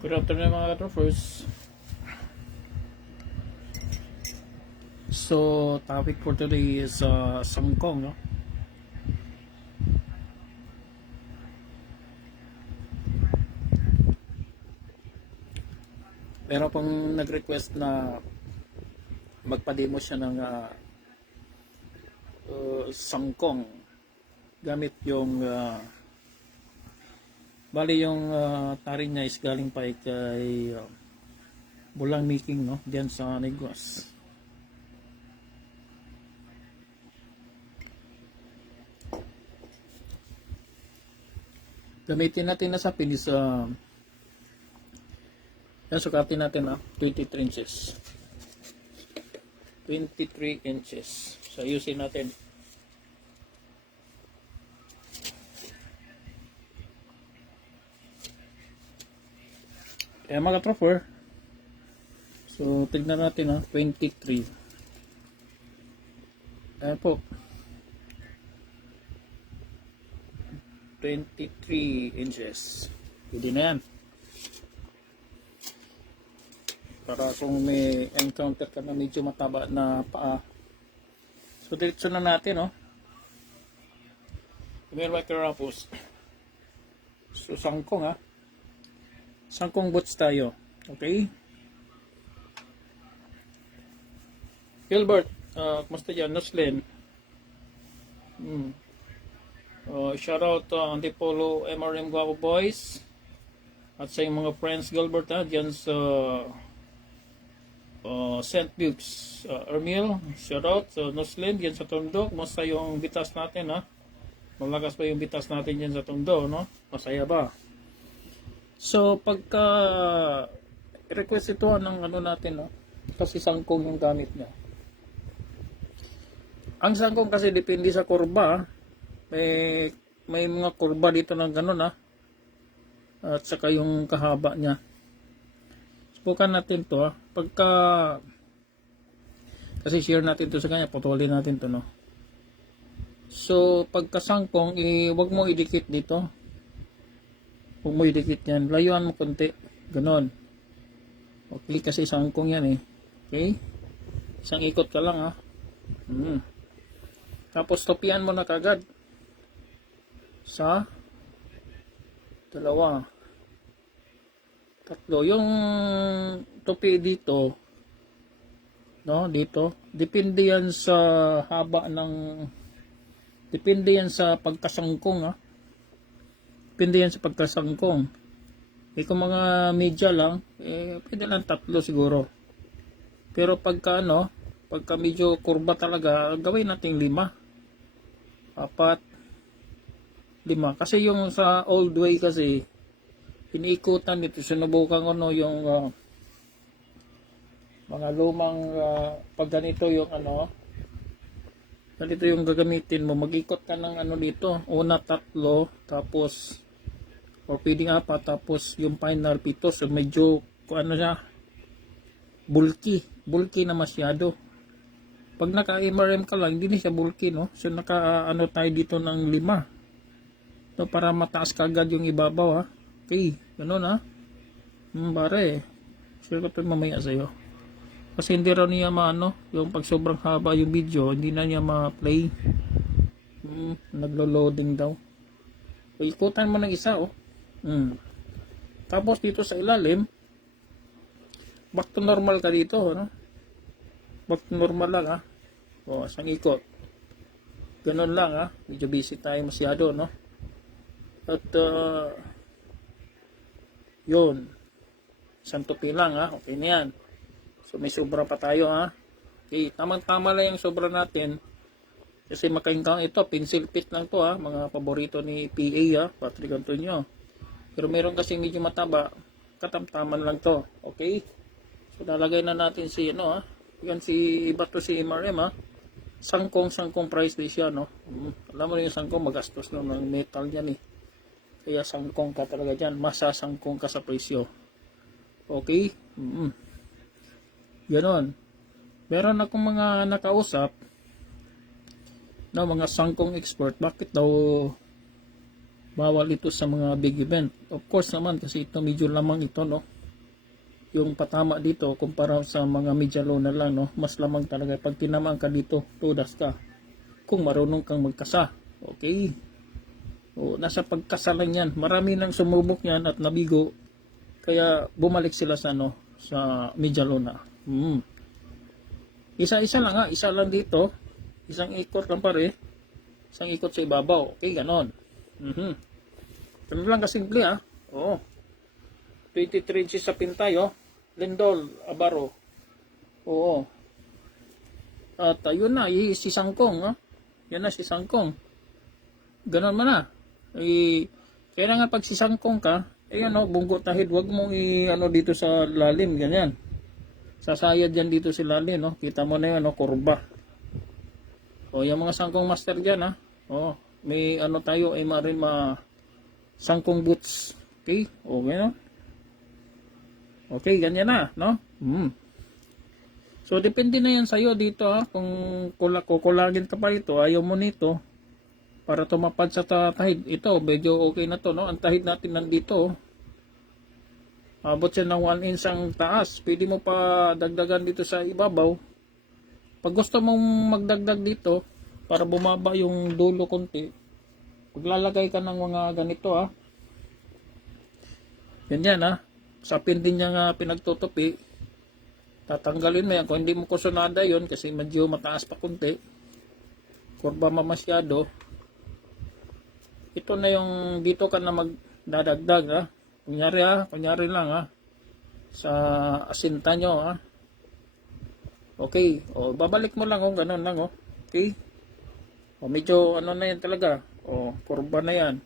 Good afternoon mga ka-troopers. So, topic for today is sangkong, no? Pero pang nag-request na magpa-demo siya ng sangkong gamit yung bali yung tarin niya is galing pa kay Bulang Making, no? Diyan sa Negros. Gamitin natin na sa pinis yan, sukatin natin 23 inches. 23 inches. So, ayusin natin. Kaya mga trooper, so tignan natin 23. Ayan po. 23 inches. Pwede na yan. Para kung may encounter ka na medyo mataba na paa. So, diretso na natin, Meron ba karapos? So, sangkong, Sangkong boots tayo. Okay? Gilbert, kumusta dyan? Noslin. Shout out Antipolo MRM Guapo Boys. At sa mga friends, Gilbert, dyan sa St. Bukes, Ermil, shout out sa Noslin, dyan sa Tondo. Kumusta yung bitas natin, Malakas pa yung bitas natin dyan sa Tondo, no? Masaya ba? So, pagka request ito ng natin, kasi sangkong yung gamit niya. Ang sangkong kasi depende sa kurba, may mga kurba dito ng ganun, at saka yung kahaba niya. Subukan natin to, pagka kasi share natin to sa kanya, putulin natin to, So, pagka sangkong, wag mo idikit dito. Huwag mo idikit yan. Layuan mo konti. Ganon. Okay, kasi sangkong yan Okay? Isang ikot ka lang Tapos topian mo na kagad. Sa dalawa. Tatlo. Yung topi dito, dito. Depende yan sa haba ng, depende yan sa pagkasangkong, Depende yan sa pagkasangkong. Kung mga media lang, pwede lang 3 siguro. Pero pagka pagka medyo kurba talaga, gawin natin 5. 4, 5. Kasi yung sa old way kasi, iniikutan dito. Sinubukan ko yung mga lumang pag ganito yung ganito yung gagamitin mo. Mag-ikot ka ng dito. Una 3, tapos o pwedeng 4, tapos yung final 7. So medyo siya, bulky na masyado. Pag naka MRM ka lang, hindi na siya bulky, So naka tayo dito ng 5. So para mataas kagad yung ibabaw, Okay, ganun Pare, share ko ito mamaya sa'yo. Kasi hindi raw niya yung pag sobrang haba yung video, hindi na niya ma-play. Naglo-loading daw. So, ikutan mo ng isa, Tapos dito sa ilalim, back to normal ka dito, Back to normal lang, isang ikot. Ganun lang, Medyo busy tayo masyado, At, yun. Isang tupi lang, Okay na yan. So, may sobra pa tayo, Okay, tamang-tama lang yung sobra natin. Kasi makaingkang ito, pencil fit lang to, Mga paborito ni PA, Patrick Antonio. Pero meron kasi medyo mataba, katamtaman lang to. Okay? So, nalagay na natin si, yan si, iba to si MRM, Sangkong price base yan, Alam mo yung sangkong, magastos ng metal yan, Kaya sangkong ka talaga dyan. Masasangkong ka sa presyo. Okay? Ganon. Meron akong mga nakausap mga sangkong expert. Bakit daw bawal ito sa mga big event. Of course naman kasi ito medyo lamang ito, no. Yung patama dito kumpara sa mga Media Luna lang, no, mas lamang talaga. Pag tinamaan ka dito, tudas ka. Kung marunong kang magkasa. Okay? O, nasa pagkasa lang yan. Marami nang sumubok yan at nabigo. Kaya bumalik sila sa ano, sa Media Luna. Isa-isa lang ha, isa lang dito. Isang ikot lang pare. Isang ikot sa ibabaw. Okay, ganon. Ganun lang kasimple ha. Oo. 23 inches sa pintay, oh. Lindol, Abaro. Oo. At yun na, si Sangkong, ha. Yan na si Sangkong. Ganon man na. Kaya nga pag si Sangkong ka, ano, bunggo tahid, wag mong ano dito sa lalim, ganyan. Sasayad yan dito si lalim, no. Kita mo na yun, no, kurba. O, yung mga Sangkong master dyan, ha. O, may ano tayo, ay maaaring Sangkong boots. Okay? Okay, no? Okay, ganyan na, no? So, depende na yan sa'yo dito, ha. Kung kukulagin ka pa ito, ayaw mo nito, para tumapad sa tahid. Ito, medyo okay na to, no? Ang tahid natin nandito, abot siya ng 1 inch ang taas. Pwede mo pa dagdagan dito sa ibabaw. Pag gusto mong magdagdag dito, para bumaba yung dulo konti, paglalagay ka ng mga ganito, ha. Ganyan, ha. Sa pin din niya nga pinagtutupi. Tatanggalin mo yan. Kung hindi mo kusunada yun, kasi medyo mataas pa konti, kurba masyado, ito na yung dito ka na magdadagdag, ha. Kunyari lang, ha. Sa asinta nyo, ha. Okay. O, babalik mo lang, oh. Ganun lang, oh. Okay. O, medyo ano na yan talaga. O, kurba na yan.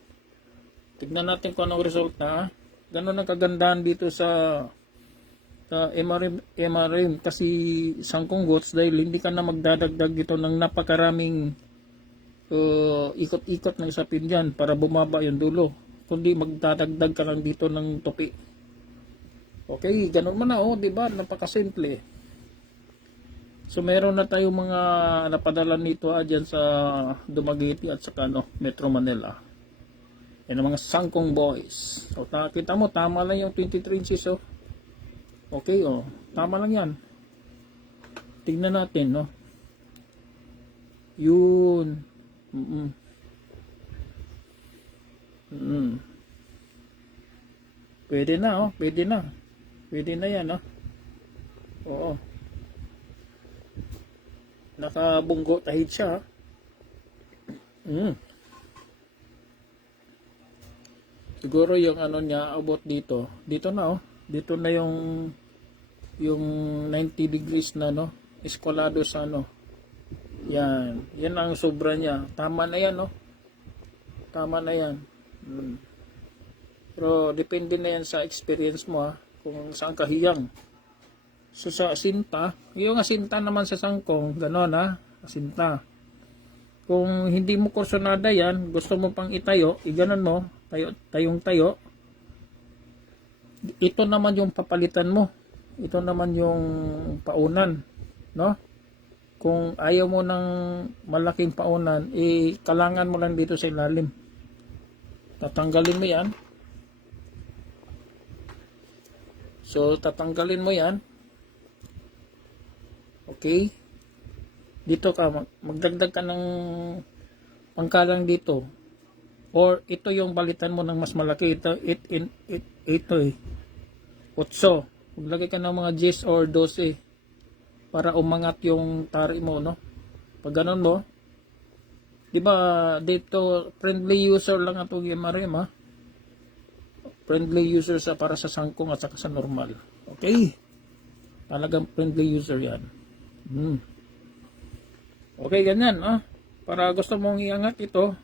Tignan natin kung anong resulta, ha. Ganun ang kagandahan dito sa MRM kasi Sangkong Goats, dahil hindi ka na magdadagdag dito ng napakaraming ikot-ikot ng isapin dyan para bumaba yung dulo. Kundi magdadagdag ka lang dito ng topi. Okay, ganun man na, oh, diba? Napakasimple. So meron na tayong mga napadala nito dyan sa Dumaguete at saka Metro Manila. Yan ang mga Sangkong boys. O, kita mo, tama lang yung 23 inches, oh. Okay, oh. Tama lang yan. Tingnan natin, no. Yun. Pwede na, oh. Pwede na. Pwede na yan, oh. Oo. Nakabunggo tahid siya, Siguro yung ano niya abot dito. Dito na, oh. Dito na yung 90 degrees na, no. Eskwalado sa ano. Yan. Yan ang sobra niya. Tama na yan, no. Tama na yan. Pero depende na yan sa experience mo, ha. Kung saan ka hiyang. So sa asinta, yung asinta naman sa Sangkong, gano'n, ha. Asinta. Kung hindi mo kursonada yan, gusto mo pang itayo, iganon mo, tayong-tayo. Ito naman yung papalitan mo. Ito naman yung paunan, no? Kung ayaw mo ng malaking paunan, kalangan mo lang dito sa ilalim. Tatanggalin mo yan. So, tatanggalin mo yan. Okay? Dito ka, magdagdag ka ng pangkalang dito. Or ito yung balitan mo ng mas malaki. Ito eh. 8. Maglagay ka ng mga 10 or 12 para umangat yung tari mo, no? Pag ganun mo, di ba dito friendly user lang itong MRM, ha? Friendly user para sa Sangkong at saka sa normal. Okay? Talagang friendly user yan. Okay, ganyan, ha? Para gusto mong iangat ito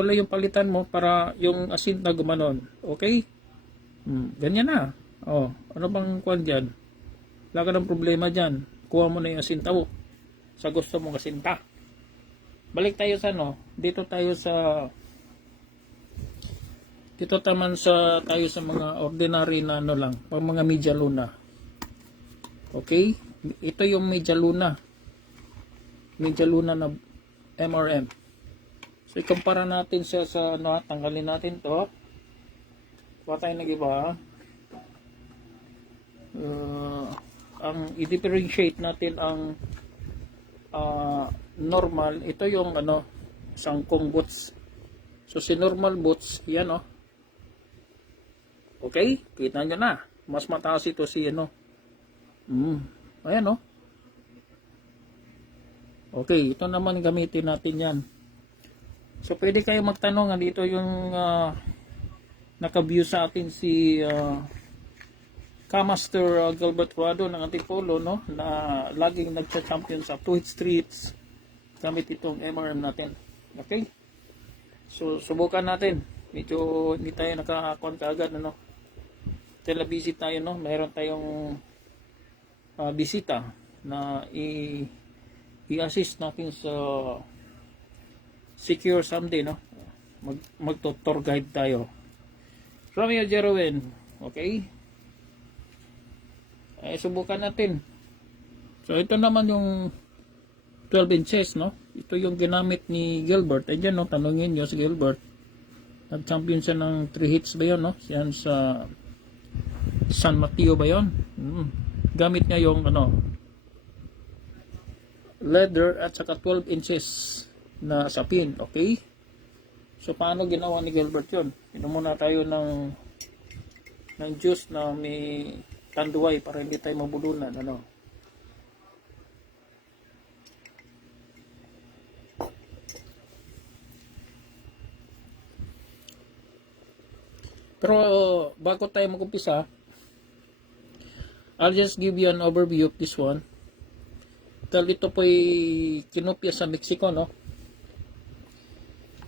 lang yung palitan mo para yung asin na gumanon. Okay? Ganyan na. Oh, ano bang kuwan dyan? Wala ka ng problema dyan. Kuha mo na yung asinta mo sa gusto mong asinta. Balik tayo sa dito tayo sa tayo sa mga ordinary na lang, pang mga Media Luna. Okay? Ito yung Media Luna na MRM. So, ikumpara natin siya sa, ano, tanggalin natin to. Kuha tayo nag-iba. Ang i-differentiate natin ang normal. Ito yung, ano, sangkong boots. So, si normal boots, yan, oh. Okay? Kita nyo na. Mas mataas ito si, ano. Ayan, oh. Okay, ito naman gamitin natin yan. So, pwede kayo magtanong, dito yung naka-view sa atin si Kamaster Gilbert Ruado ng Antipolo, no? Na laging nagcha-champion sa 2 hit streets gamit itong MRM natin. Okay? So, subukan natin. Medyo hindi tayo naka-account kaagad, ano? Televisit tayo, no? Mayroon tayong bisita na i-assist natin sa secure someday, no? Magto-tour guide tayo. Romeo Jerwin, okay? Ay, subukan natin. So, ito naman yung 12 inches, no? Ito yung ginamit ni Gilbert. Ayan, no? Tanungin nyo si Gilbert. Nag-champion siya ng 3 hits ba yun, no? Yan sa San Mateo ba yun? Gamit niya yung, ano, leather at saka 12 inches na sapin, okay? So, paano ginawa ni Gilbert yun? Inom muna tayo ng juice na may tanduay para hindi tayo mabulunan, ano? Pero, bago tayo mag-umpisa, I'll just give you an overview of this one. Dahil ito po'y kinopya sa Mexico, no?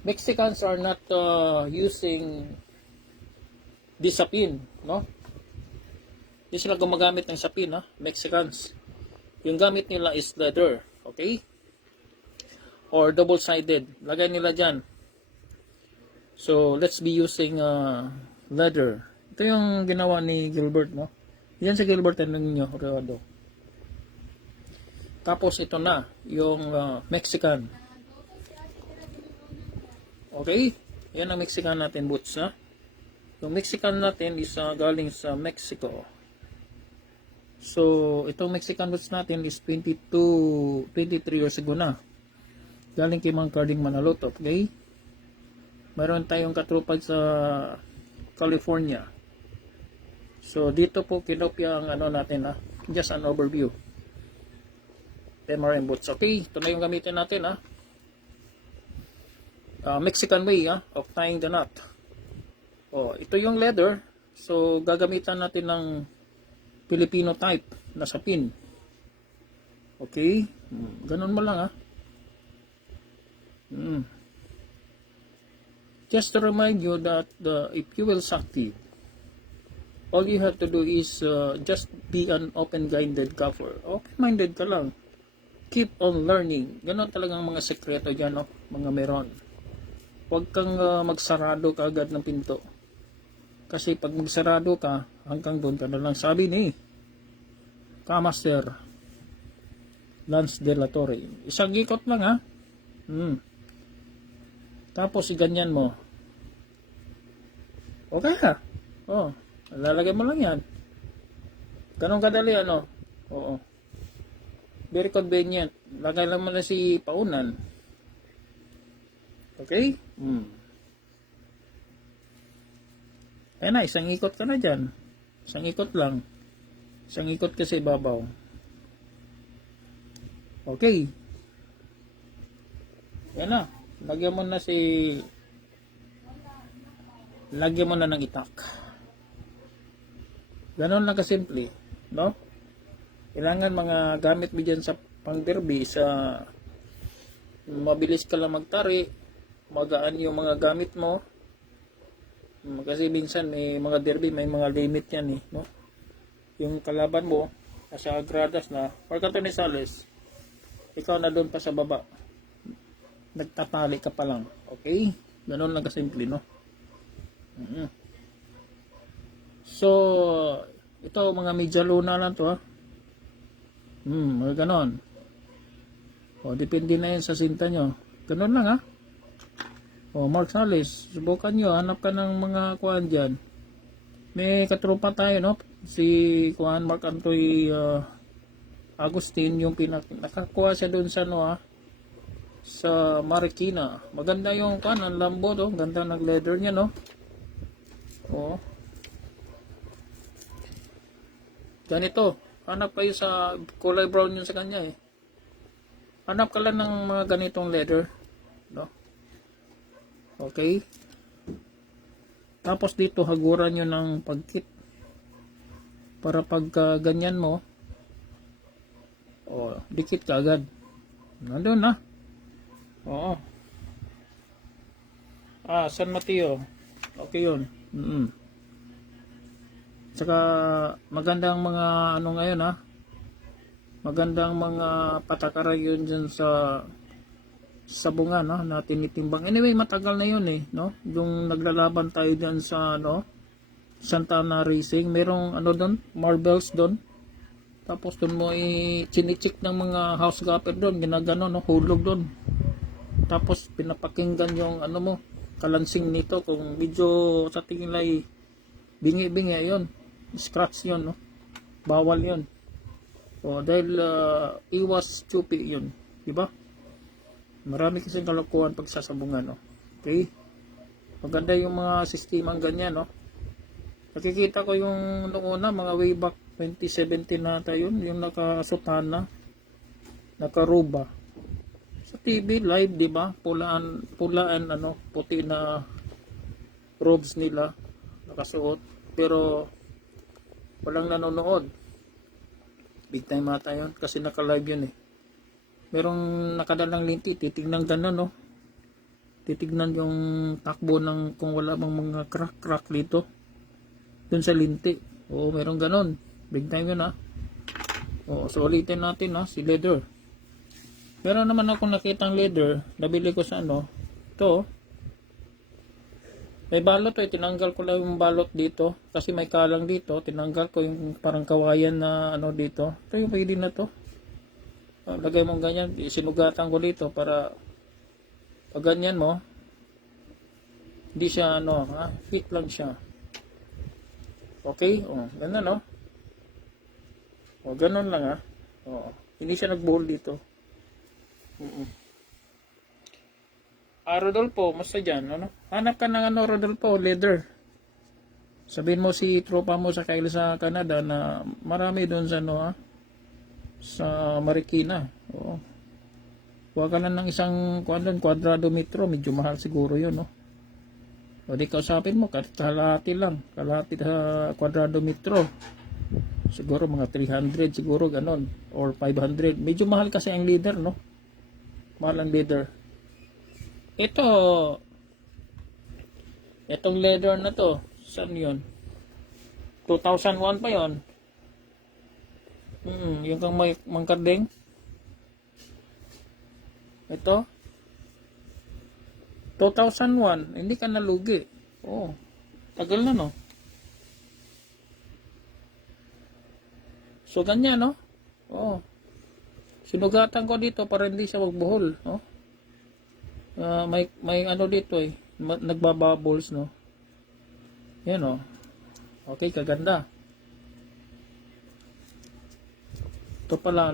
Mexicans are not using this sapin, no? Hindi sila gumagamit ng sapin, no? Mexicans. Yung gamit nila is leather, okay? Or double-sided. Lagay nila dyan. So, let's be using leather. Ito yung ginawa ni Gilbert, no? Yan si Gilbert ang ninyo, Ruado. Tapos ito na, yung Mexican. Okay? Yan ang Mexican natin boots, ha? Yung Mexican natin is galing sa Mexico. So, itong Mexican boots natin is 23 years ago na. Galing kay Mang Carding Manaloto, okay? Meron tayong katrupag sa California. So, dito po kinopya ang ano natin, ha? Just an overview. MRM boots. Okay, ito na yung gamitin natin, ha? Mexican way, ha? Of tying the knot. Oh, ito yung leather. So, gagamitan natin ng Filipino type na sapin. Okay? Ganun mo lang, ha? Just to remind you that if you will succeed, all you have to do is just be an open-minded cover. Open-minded ka lang. Keep on learning. Ganon talagang mga sekreto dyan, no? Mga meron. Huwag kang magsarado ka agad ng pinto. Kasi pag magsarado ka, hanggang doon ka na lang. Sabi ni Kamaster Lance De La Torre. Isang ikot lang, ha? Tapos iganyan mo. Okay ha? Oh, lalagay mo lang yan. Ganun kadali, ano? Oo. Very convenient. Lagay lang mo na si paunan. Okay? Kaya na, isang ikot ka na dyan. Isang ikot lang. Isang ikot kasi babaw. Okay. Yan na. Lagyan mo na lagyan mo na ng itak. Ganon lang kasimple, no? Kailangan mga gamit mo dyan sa pang-derby, sa mabilis ka lang magtari, magaan yung mga gamit mo. Kasi minsan may mga derby, may mga limit yan, no? Yung kalaban mo, nasa gradas na, Marc Anthony Sales, ikaw na doon pa sa baba. Nagtatali ka pa lang. Okay? Ganon lang kasimple, no? So, ito mga media luna lang to, ha? Mga ganon. O, depende na yan sa sinta nyo. Ganon lang, ha? O, Marsalis, subukan nyo, hanap ka ng mga kuhan dyan. May katropa tayo, no? Si kuhan Mark Antoy Agustin, yung nakakuha siya doon sa sa Marikina. Maganda yung kuhan, ang lambo, no? Ganda ng leather niya, no? O. Ganito, hanap kayo sa kulay brown yun sa kanya eh. Hanap ka lang ng mga ganitong leather, no? Okay. Tapos dito haguran nyo ng pagkit para pagka ganyan mo, dikit ka agad. Nandun na. Oo. San Mateo. Okay yun. Saka magandang mga ano ngayon magandang mga patakaran yun dyan sa sabungan na tinitimbang. Anyway, matagal na yun no? Yung naglalaban tayo dyan sa Santana Racing, merong doon, marbles doon. Tapos doon mo chinichik ng mga house gapper doon, ginagano, hulog doon. Tapos pinapakinggan yung mo, kalansing nito kung medyo sa tingin lay bingi-bingi yun. Scratch yun, no? Bawal yun. Dahil iwas chupi yun, di ba? Marami kasing kalokohan pag sasabungan, no? Okay? Maganda yung mga sistemang ganyan, no? Nakikita ko yung noong una, mga way back 2017 nata yun, yung nakasutana, nakaruba. Sa TV, live, di ba? Pulaan, puti na robes nila, nakasuot. Pero, walang nanonood. Big time mata yun, kasi naka-live yun merong nakadalang linti, titignan gano'n, no? Titignan yung takbo ng kung wala mang mga crack dito dun sa linti. Merong gano'n. Big time yun, so ulitin natin, si leather. Pero naman ako nakitang leather, nabili ko sa ito, may balot tinanggal ko lang yung balot dito, kasi may kalang dito, tinanggal ko yung parang kawayan na dito. Ito yung pwede na to. Lagay mong ganyan, sinugatan ko dito para pag ganyan mo, hindi siya fit lang siya. Okay? Ganun, ganun lang, hindi siya nagbuhol dito. Rodolfo, musta dyan, hanap ka ng Rodolfo, leather. Sabihin mo si tropa mo sa Kyle sa Canada na marami doon sa sa Marikina. Huwag ka lang ng isang kwadrado metro, medyo mahal siguro yun, di kausapin mo, kalahati lang, kalahati sa kwadrado metro, siguro mga 300 siguro ganon, or 500, medyo mahal kasi ang leather, mahal ang leather. Itong leather na to, saan yun? 2001 pa yun. Yung kang may mangkarding. Ito 2001, hindi ka nalugi. Tagal na, so ganyan, sinugatan ko dito para hindi siya magbuhol, may dito nagbabubbles, yan, okay, kaganda. Ito pala,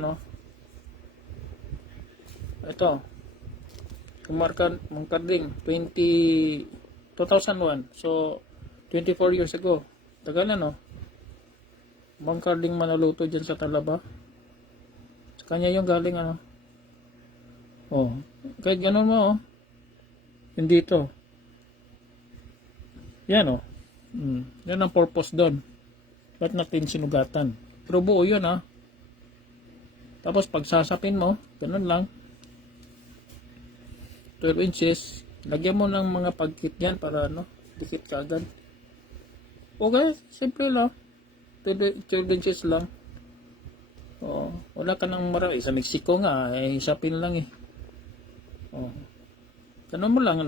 ito mangkarding 2001, so 24 years ago, tagal na, mangkarding manuluto dyan sa Talaba, sa kanya yung galing, kahit ganun mo, yung dito, yan, yan ang purpose doon, ba't natin sinugatan, pero buo yun, tapos pag sasapin mo, ganun lang, 12 inches, lagyan mo ng mga pagkit yan para dikit ka agad. Okay, simple lang, 12 inches lang. Wala ka nang marami, sa Mexico nga, isapin lang ganun mo lang,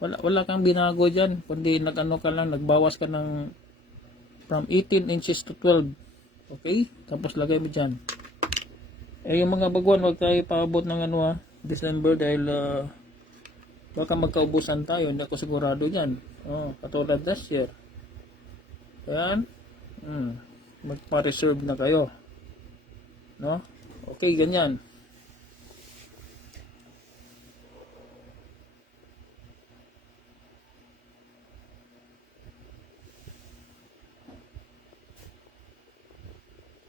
wala kang binago dyan, kundi ka lang, nagbawas ka ng from 18 inches to 12. Okay? Tapos lagay mo dyan. Yung mga baguan, wag tayo paabot ng December dahil Baka magkaubusan tayo, hindi ako sigurado dyan. Oh, katulad last year. Yan. Magpa-reserve na kayo. No? Okay, ganyan.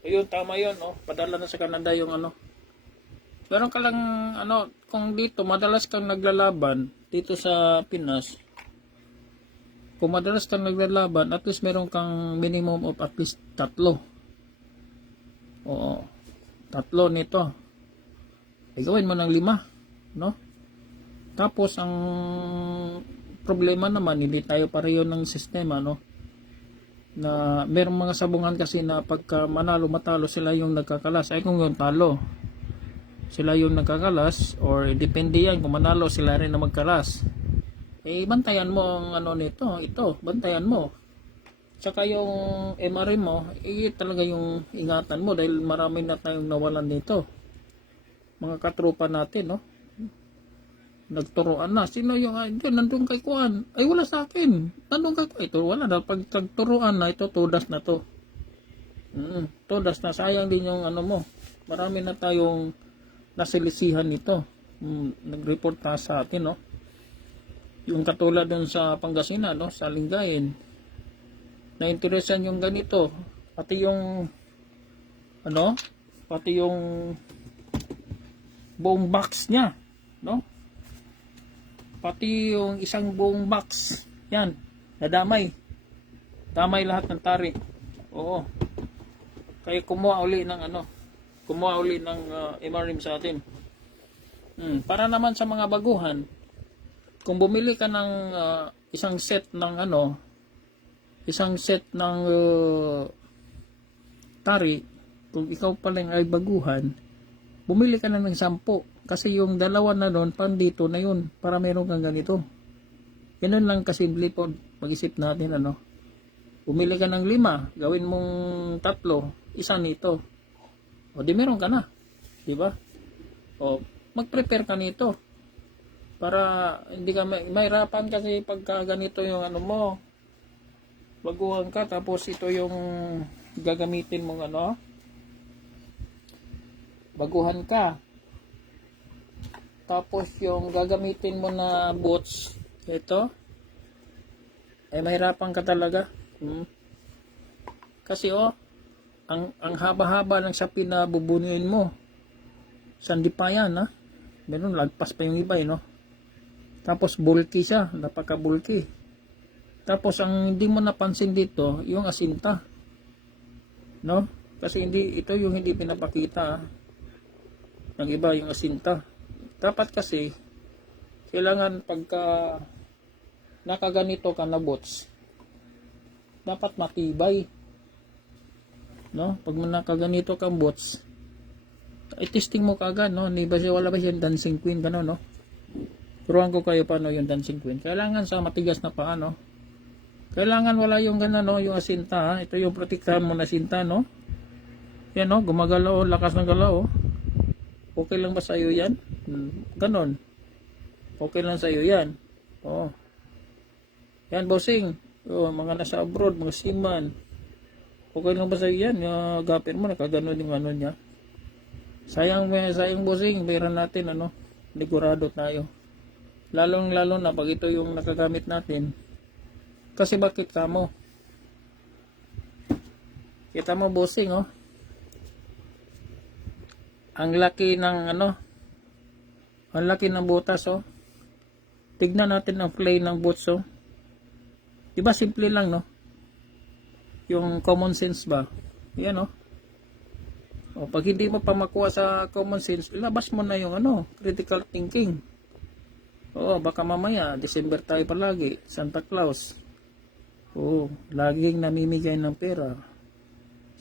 Ayun, tama yun, no? Padala na sa Canada yung ano. Meron ka lang, ano, kung dito, madalas kang naglalaban, dito sa Pinas, kung madalas kang naglalaban, at least meron kang minimum of at least 3. Oo. 3 nito. Gawin mo ng 5, no? Tapos, ang problema naman, hindi tayo pareho ng sistema, no? Na merong mga sabungan kasi na pagka manalo matalo sila yung nagkakalas. Ay kung yung talo sila yung nagkakalas, or depende yan kung manalo sila rin na magkalas, bantayan mo ang ano nito, ito bantayan mo. Tsaka yung MRM mo, talaga yung ingatan mo dahil marami na tayong nawalan dito, mga katropa natin, no? Nagturuan na. Sino yung nandun kay Kuan? Ay wala sa akin. Nandun kay Kuan. Ito wala. Dahil pag nagturuan na ito, tudas na to. Tudas na. Sayang din yung ano mo. Marami na tayong nasilisihan nito. Nag-report na sa atin, no? Yung katulad dun sa Pangasinan, no? Sa Lingayen. Na-interesan yung ganito. Pati yung ano? Pati yung buong box niya, no? Pati yung isang buong box, yan, nadamay. Damay lahat ng tari. Oo. Kaya kumuha uli ng ano, kumuha uli ng MRM sa atin. Para naman sa mga baguhan, kung bumili ka ng isang set ng ano, isang set ng tari, kung ikaw pa lang ay baguhan, bumili ka na ng 10. Kasi yung dalawa na doon, pandito na yun, para meron kang ganito. Ganun lang kasimple po, mag-isip natin, ano. Bumili ka ng 5, gawin mong 3, isa nito. O di meron ka na, di ba? O mag-prepare ka nito. Para hindi ka mahirapan kasi pagka ganito yung ano mo, baguhan ka, tapos ito yung gagamitin mong ano, baguhan ka. Tapos yung gagamitin mo na boots, ito, mahirapan ka talaga. Kasi ang haba-haba ng sapi na bubunuin mo. Sandi pa yan, ha? Meron, lagpas pa yung iba, no? Tapos bulky siya, napaka-bulky. Tapos ang hindi mo napansin dito, yung asinta. No? Kasi ito yung hindi pinapakita, ha? Ng iba, yung asinta. Dapat kasi, kailangan pagka nakaganito ka na boots, dapat matibay. No? Pag nakaganito kang boots, i-testing mo kagad, no? Wala ba siyang dancing queen, gano'n, no? Turuan ko kayo paano yung dancing queen. Kailangan sa matigas na paa, no? Kailangan wala yung gano'n, no? Yung asinta, ha? Ito yung protektahan mo na asinta, no? Yan, no? Gumagalaw, lakas ng galaw, okay lang ba sa'yo yan? Ganon. Okay lang sa'yo yan. Yan, bossing. Mga nasa abroad, mga seaman. Okay lang ba sa'yo yan? Yung gapin mo, nakaganon yung ano niya. Sayang bossing. Mayroon natin, ano, ligurado tayo. Lalo na pag ito yung nakagamit natin. Kasi bakit ka mo? Kita mo, bossing, ang laki ng ano, ang laki ng butas, tignan natin ang play ng boots, diba simple lang, no? Yung common sense ba, yan, pag hindi mo pa makuha sa common sense, ilabas mo na yung ano, critical thinking. Baka mamaya December tayo palagi, Santa Claus, laging namimigay ng pera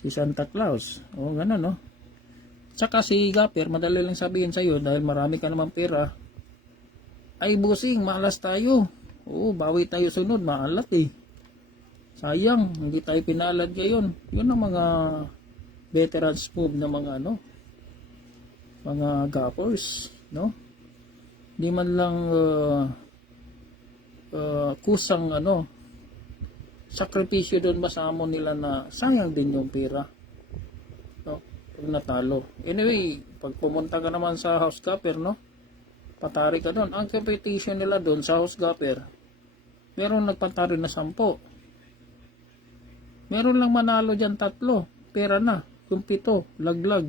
si Santa Claus, ganun, no? Tsaka si Gapper, madali lang sabihin sa'yo dahil marami ka naman pera. Ay busing, maalas tayo. Bawi tayo sunod, maalat Sayang, hindi tayo pinalad ngayon. Yun ang mga veterans move na mga mga gappers, no? Hindi man lang kusang sakripisyo doon ba sa amo nila na sayang din yung pera, no? Pag natalo. Anyway, pag pumunta ka naman sa house gopher, no? Patari ka doon. Ang competition nila doon sa house gopher, meron nagpatari na 10. Meron lang manalo dyan 3. Pera na. Yung 7, laglag.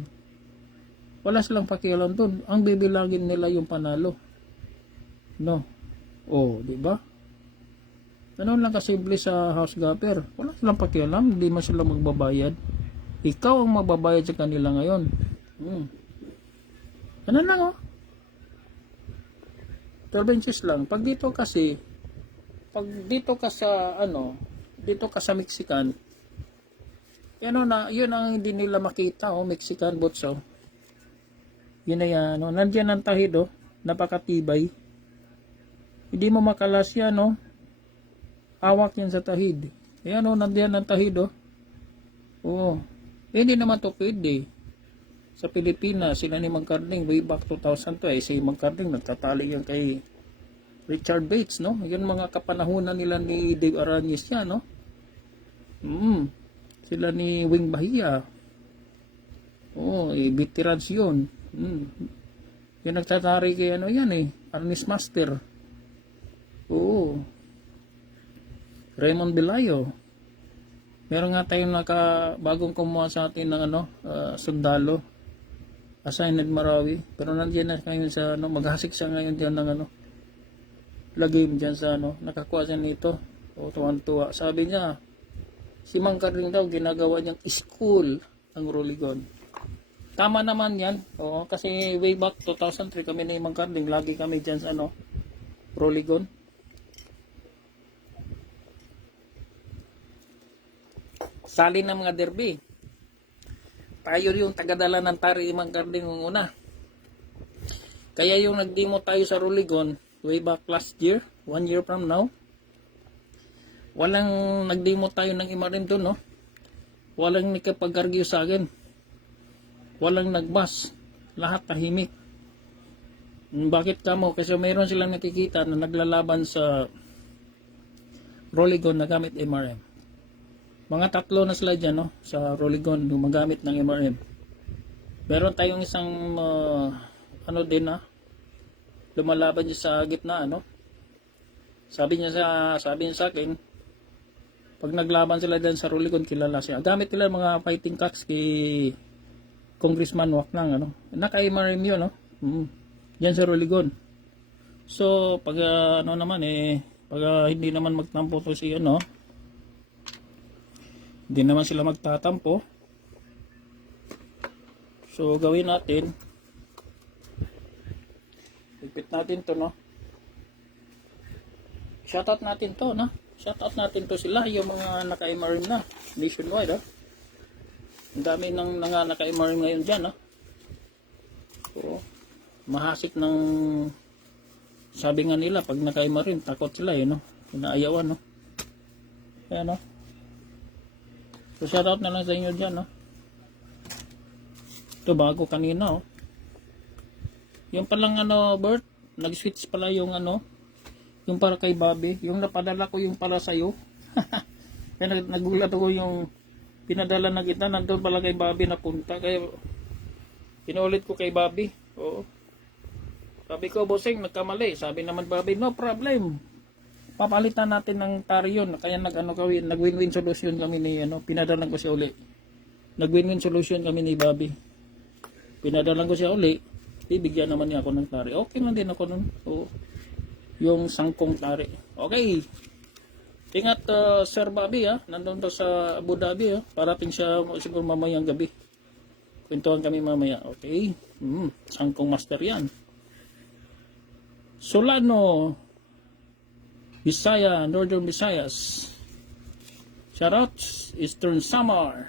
Wala silang pakialam doon. Ang bibilangin nila yung panalo. No? Oh, di ba? Ganun lang kasimple sa house gopher. Wala silang pakialam. Hindi man sila magbabayad. Ikaw ang magbabayad sa kanila ngayon. Ganun lang, oh. 12 inches lang. Pag dito ka sa dito ka sa Mexican, yun ang hindi nila makita, Mexican boots, Yun na yan, nandiyan ang tahid, napakatibay. Hindi mo makalas yan, hawak yan sa tahid. Ayan, nandiyan ang tahid, hindi naman to pwede. Sa Pilipinas, sila ni Magcarding, way back 2002, si Magcarding, nagtatali yan kay Richard Bates, Yun mga kapanahunan nila ni Dave Arañez yan, Sila ni Wing Bahia. Veterans yun. Yung nagtatari kay Ernest Master. Raymond Belayo. Meron nga tayong bagong kumuha sa atin ng sundalo. Assigned Marawi. Pero nandiyan na ngayon sa maghasik siya ngayon diyan ng lagim diyan sa nakakuha siya nito. Tuwan-tuwa. Sabi niya, si Mang Carding daw ginagawa niyang school ang Roligon. Tama naman yan. Kasi way back 2003 kami ni Mang Carding, lagi kami diyan sa Roligon. Sali ng mga derby. Tayo yung tagadala ng tari ni Mang Carding ng una. Kaya yung nagdemo tayo sa Roligon way back last year, 1 year from now, walang nagdemo tayo ng MRM doon, walang nakapag-argue sa akin, walang nagbas, lahat tahimik. Bakit kamo? Kasi mayroon silang nakikita na naglalaban sa Roligon na gamit MRM. Mga 3 na sila dyan, sa Roligon gumagamit ng MRM. Meron tayong isang lumalaban niya sa gitna, sabi niya sa akin, pag naglaban sila dyan sa Roligon, kilala siya. Gamit nila mga fighting cocks kay Congressman Waknang, naka-MRM yun, yan sa Roligon. So, pag pag hindi naman magtampo to si hindi naman sila magtatampo. So, gawin natin, ipit natin to, shoutout natin to, shoutout natin to sila, yung mga naka-MRM na nationwide, ang dami ng naka-MRM ngayon dyan, So, mahasik ng, sabi nga nila, pag naka-MRM, takot sila, inaayawan, Ayan, So, shoutout na lang sa inyo dyan, Ito, bago kanina, Yung palang Bert, nag-switch pala yung yung para kay Bobby, yung napadala ko yung para sa'yo. Kaya nagulat ako yung pinadala na kita, nandun pala kay Bobby napunta. Kaya pinulit ko kay Bobby. Sabi ko, bossing, nagkamali. Sabi naman Bobby, no problem. Papalitan natin ng tari yun. Kaya nag-win-win solution kami ni pinadala ko siya uli. Nag-win-win solution kami ni Bobby. Pinadala ko siya uli. Bigyan naman niya ako ng tari. Okay man din ako nun. Yung sangkong tari. Okay. Ingat Sir Bobby, nandun to sa Abu Dhabi, parating siya siguro mamayang gabi. Kwentuhan kami mamaya. Okay. Sangkong master yan. Solano, Bisaya, Northern Visayas. Shoutouts, Eastern Samar,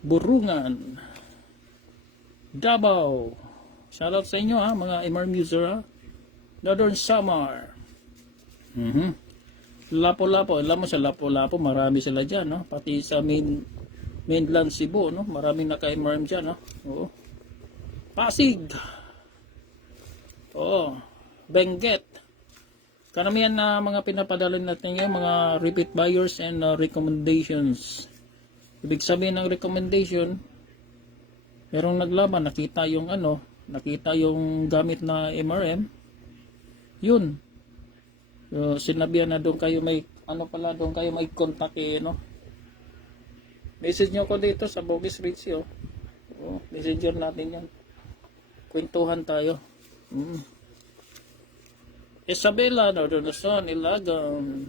Burungan, Davao. Shoutout sa inyo mga MRM user, Northern Samar. Lapu-Lapu, alam mo sa Lapu-Lapu, marami sila dyan, pati sa mainland Cebu, maraming naka-MRM dyan, Pasig, Benguet, Karamihan na mga pinapadala natin ngayon, mga repeat buyers and recommendations. Ibig sabihin ng recommendation, merong naglaban, nakita yung ano, nakita yung gamit na MRM, yun. So, sinabihan na doon kayo may, ano pala, doon kayo may contact no? Message nyo ko dito sa Bogis Ritzy, messenger natin yan. Kwentuhan tayo. Isabela, Northern Luzon, Ilagan,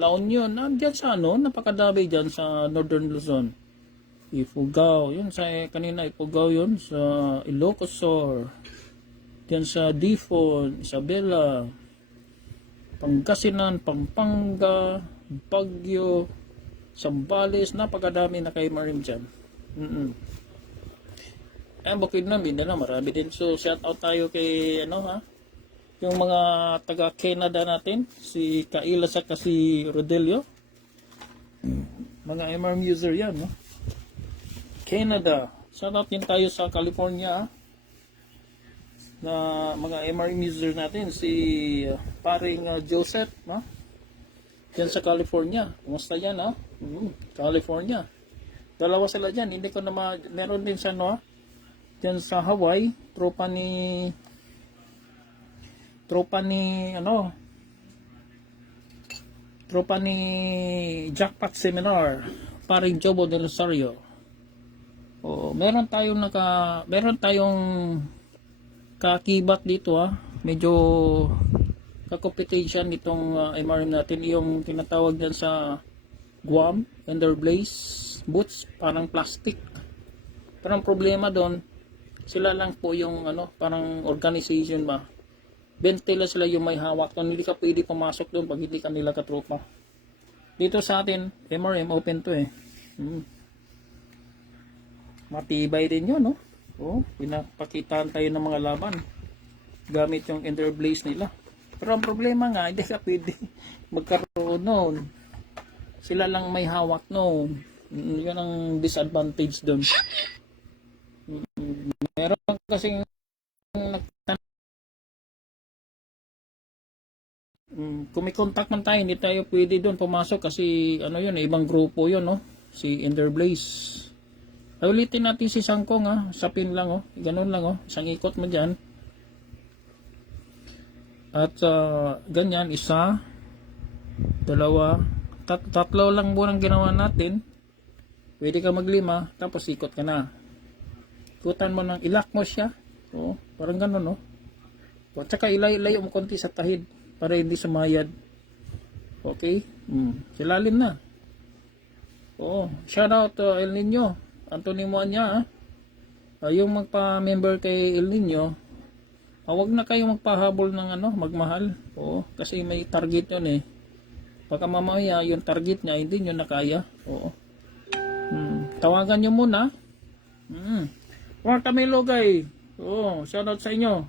La Union, dyan sa ano, napakadami dyan sa Northern Luzon. Ifugao, yun sa kanina Ifugao yun, sa Ilocos Sur, dyan sa Difon, Isabela, Pangasinan, Pampanga, Baguio, Sambales, napakadami na kay Marim dyan. Bukid na, Mindanao, marami din. So, shout out tayo kay, yung mga taga Canada natin, si Kaila sa si Rodelio. Mga MRM user yan, no? Canada. Shout out din tayo sa California, na mga MRM user natin, si paring Joseph, no? Yan sa California. Kumusta yan, ha? California. Dalawa sila dyan. Hindi ko na meron din sa, dyan sa Hawaii, tropa ni Jackpot Seminar, paring Jobo del Rosario. Meron tayong kakibat dito, medyo ka-competition nitong MRM natin, yung tinatawag dyan sa Guam, Enderblaze boots, parang plastic. Pero ang problema doon, sila lang po yung parang organization ba. 20 lang sila yung may hawak doon. Hindi ka pwede pumasok doon pag hindi ka nila katropa. Dito sa atin, MRM open to Matibay din yun, no? Pinapakitaan tayo ng mga laban gamit yung Enderblaze nila. Pero ang problema nga, hindi ka pwede magkaroon noon. Sila lang may hawak noon. Yun ang disadvantage doon. Meron kasing kung may contact man tayo, hindi tayo pwede doon pumasok kasi ibang grupo yun, no? Si Enderblaze. Ulitin natin si Sangkong, sa pin lang, ganun lang, isang ikot mo dyan. At ganyan, isa, dalawa, tatlo lang bunang ginawa natin. Pwede ka maglima, tapos ikot ka na. Ikutan mo ng ilak mo siya. Parang ganun, At saka ilayo mo konti sa tahid para hindi sumayad. Okay? Silalim na. Shout out to El Nino. Anthony Moanya, yung magpa-member kay El Nino, huwag na kayong magpahabol ng magmahal. Kasi may target yun Baka mamaya yung target niya hindi nyo nakaya. Tawagan nyo muna. Juan Camilo Ogay. Shout out sa inyo.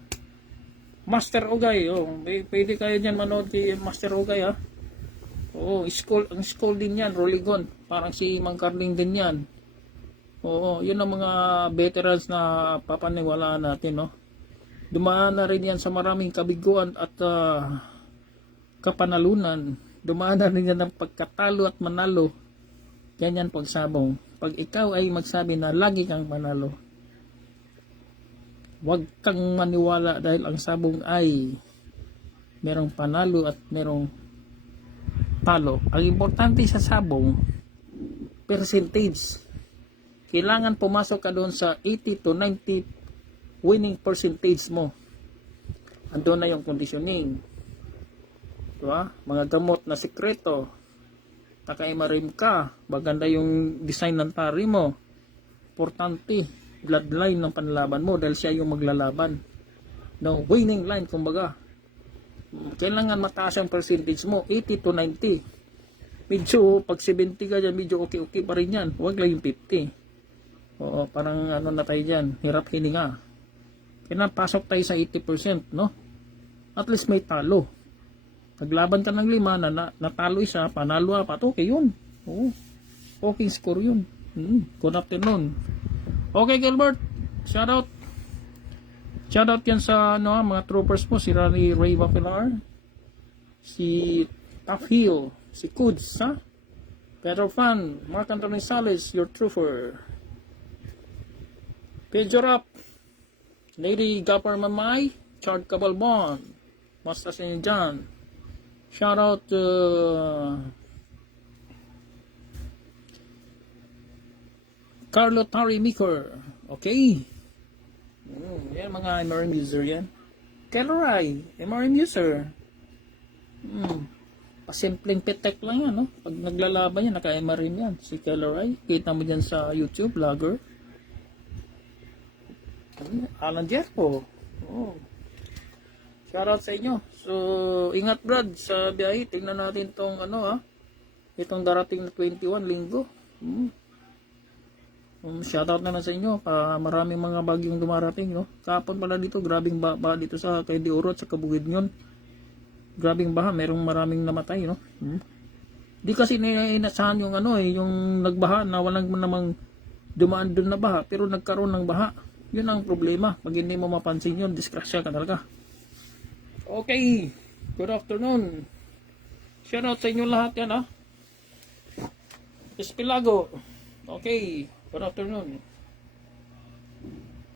Master Ogay. Pwede kayo dyan manood kay Master Ogay, ang school din yan, Roligon. Parang si Mang Carling din yan. Yun ang mga veterans na papaniwalaan natin, Dumaan na rin yan sa maraming kabiguan at kapanalunan. Dumaan na rin yan ng pagkatalo at manalo. Ganyan pagsabong. Pag ikaw ay magsabi na lagi kang manalo, huwag kang maniwala dahil ang sabong ay merong panalo at merong talo. Ang importante sa sabong, percentage. Kailangan pumasok ka doon sa 80 to 90 winning percentage mo. Andun na yung conditioning. Diba? Mga gamot na sikreto. Takaimarim ka. Maganda yung design ng tari mo. Importante. Bloodline ng panlaban mo dahil siya yung maglalaban. No, winning line kumbaga. Kailangan mataas ang percentage mo. 80 to 90. Medyo pag 70 ka dyan, medyo okay pa rin yan. Huwag lang yung 50. Parang na tayo dyan. Hirap hininga. Kailangan pasok tayo sa 80%, no? At least may talo. Naglaban ka ng 5, natalo isa, panalo 4, okay yun. Okay score yun. Good afternoon. Okay, Gilbert. Shout out. Shoutout yan sa ano, mga troopers mo, si Ray Vapilar, si Tough Hill, si Kuds, ha? Pedro Fan, Mark Anthony Salis, your trooper. Pedro Rap, Lady Gapar Mamay, Chard Cabalbon, basta sa inyo dyan. Shoutout to Carlo Tari Miker. Okay. Yan mga MRM user yan. Kelleray, MRM user. Pasimpleng pitek lang yan, no? Pag naglalaban yan, naka-MRM yan. Si Kelleray, kita mo dyan sa YouTube, vlogger. Alan Jeffo. Oh. Shoutout sa inyo. So, ingat Brad sa biyahe. Tingnan natin tong ano, ha. Itong darating na 21 linggo. Shoutout na lang sa inyo. Maraming mga bagyong dumarating, no. Kapon pala dito, grabing baha dito sa kay Diurot sa Kabukidnon. Grabing baha, merong maraming namatay, no. Di kasi inasahan yung ano yung nagbaha na walang namang dumaan doon na baha, pero nagkaroon ng baha. Yun ang problema. Pag hindi mo mapansin yun, disgrasya ka talaga. Okay. Good afternoon. Shoutout sa inyo lahat yan, ha. Espilago. Okay. Good afternoon.